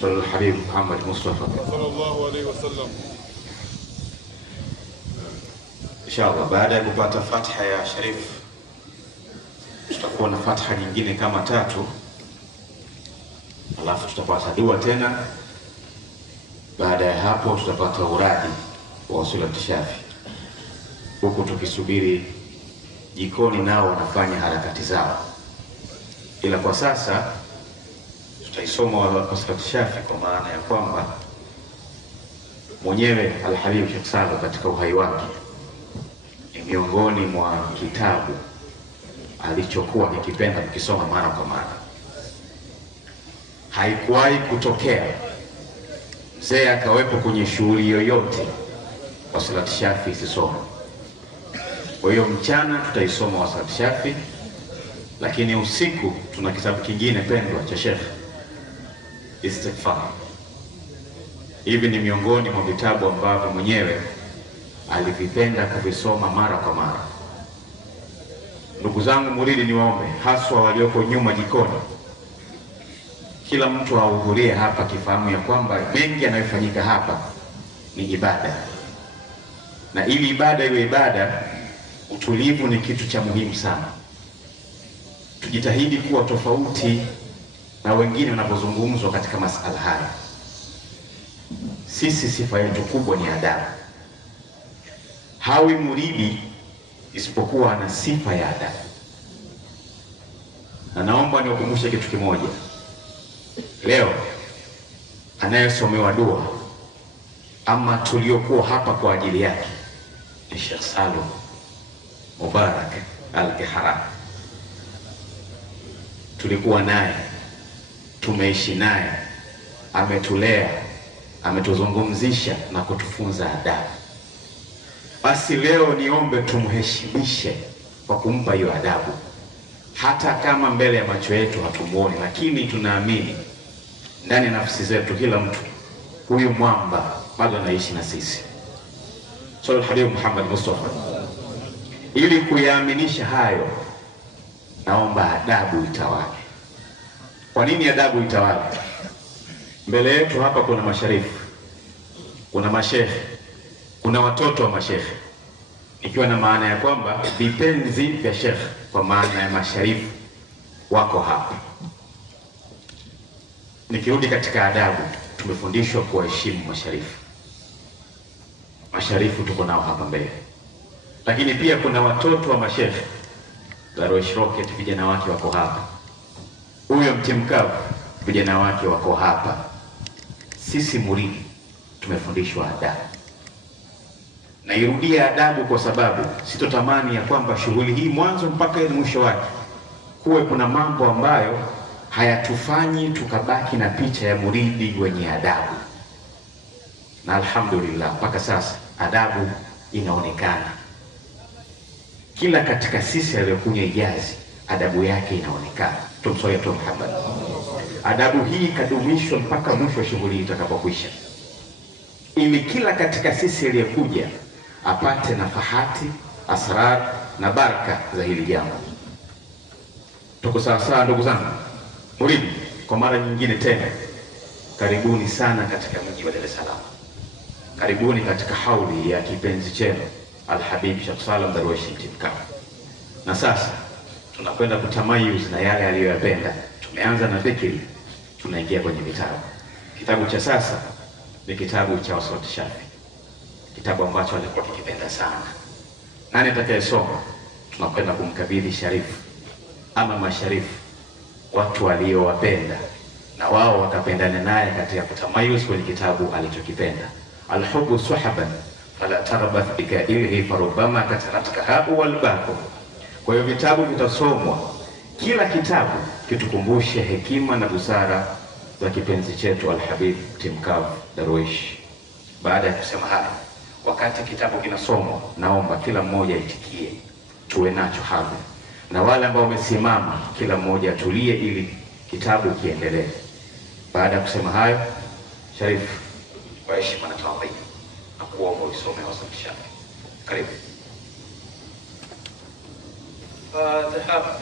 صلى الحبيب محمد مصطفى صلى الله عليه وسلم. Inshallah, baada ya kupata fatha ya Sharif tutakuwa na fatha nyingine kama tatu, alafu tutapata dua tena. Baada ya hapo tutapata uradi wa Wasilati Shafi, huku tukisubiri jikoni nao wanafanya harakati zao. Ila kwa sasa tutaisoma Wasilati Shafi kwa maana ya kwamba mwenyewe Al-Habib Sheikh Saleh katika uhai wake ni miongoni mwa kitabu alichokuwa kikipenda kukisoma mara kwa mara. Haikuwahi kutokea mzee akawepo kwenye shughuli yoyote Wasilati Shafi isisome. Kwa hiyo mchana tutaisoma Wasilati Shafi, lakini usiku tuna kitabu kingine pendwa cha Sheikh, Istighfar. Hivi ni miongoni mwa vitabu ambavyo mwenyewe alivipenda kuvisoma mara kwa mara. Ndugu zangu muridi, niwaombe haswa walioko nyuma jikoni, kila mtu ahudhurie hapa kifahamu ya kwamba mengi yanayofanyika hapa ni ibada, na ili ibada iwe ibada, utulivu ni kitu cha muhimu sana. Tujitahidi kuwa tofauti na wengine wanapozungumzwa katika masala haya. Sisi sifa yetu kubwa ni adabu. Hawi muridi isipokuwa na sifa ya adabu. Na naomba niwakumbushe kitu kimoja. Leo anayesomewa dua ama tuliokuwa hapa kwa ajili yake ni Sheikh Salum Mubarak Al-Kihara. Tulikuwa naye, tumeishi naye, ametulea, ametuzungumzisha na kutufunza adabu. Basi leo niombe tumheshimishe kwa kumpa hiyo adabu, hata kama mbele ya macho yetu hatumuoni, lakini tunaamini ndani ya nafsi zetu kila mtu huyu mwamba bado anaishi na sisi. Sallallahu Alaihi Muhammad Mustafa. Ili kuyaaminisha hayo, naomba adabu itawale. Kwa nini adabu itawale? Mbele yetu hapa kuna masharifu, kuna mashehe, kuna watoto wa mashehe, ikiwa na maana ya kwamba vipenzi vya shekhe kwa maana ya masharifu wako hapa. Nikirudi katika adabu, tumefundishwa kuwaheshimu masharifu. Masharifu tuko nao hapa mbele, lakini pia kuna watoto wa mashehe. Darwish Rocket vijana wake wako hapa, huyo Mtimkavu vijana wake wako hapa. Sisi muridi tumefundishwa adabu. Nairudia adabu kwa sababu sitotamani ya kwamba shughuli hii mwanzo mpaka mwisho wake kuwe kuna mambo ambayo hayatufanyi tukabaki na picha ya muridi wenye adabu. Na alhamdulillah mpaka sasa adabu inaonekana. Kila katika sisi aliyokunya ijazi adabu yake inaonekana. Tumswalie Mtume Muhammad. Adabu hii kadumishwa mpaka mwisho shughuli itakapokwisha, ili kila katika sisi aliyekuja apate nafahati, asrar na baraka za hili jambo. Tuko sawa sawa ndugu zangu muridi? Kwa mara nyingine tena karibuni sana katika mji wa Dar es Salaam. Karibuni katika hauli ya kipenzi chenu Al-Habib Sheikh Saleh Darwish Mtimkavu. Na sasa tunakwenda kutamayuz na yale aliyoyapenda. Tumeanza na dhikri, tunaingia kwenye vitabu. Kitabu cha sasa ni kitabu cha Wasilati Shafi, kitabu ambacho alikuwa kikipenda sana. Nani atakayesoma? Tunakwenda kumkabidhi sharifu ama masharifu, watu waliowapenda na wao wakapendana naye katika kutamayuz kwenye kitabu alichokipenda. Alhubu sahaban fala tarbath bikailihi farubama kataratka hau walbako. Kwa hiyo vitabu vitasomwa, kila kitabu kitukumbushe hekima na busara za kipenzi chetu Al-Habib Mtimkavu Darwish. Baada ya kusema haya, wakati kitabu kinasomwa, naomba kila mmoja itikie, tuwe nacho hadhi, na wale ambao wamesimama kila mmoja atulie ili kitabu kiendelee. Baada ya kusema hayo, Sharifu, kwa heshima na taadhima, nakuomba usome Wasilati Shafi. Karibu. Fatiha.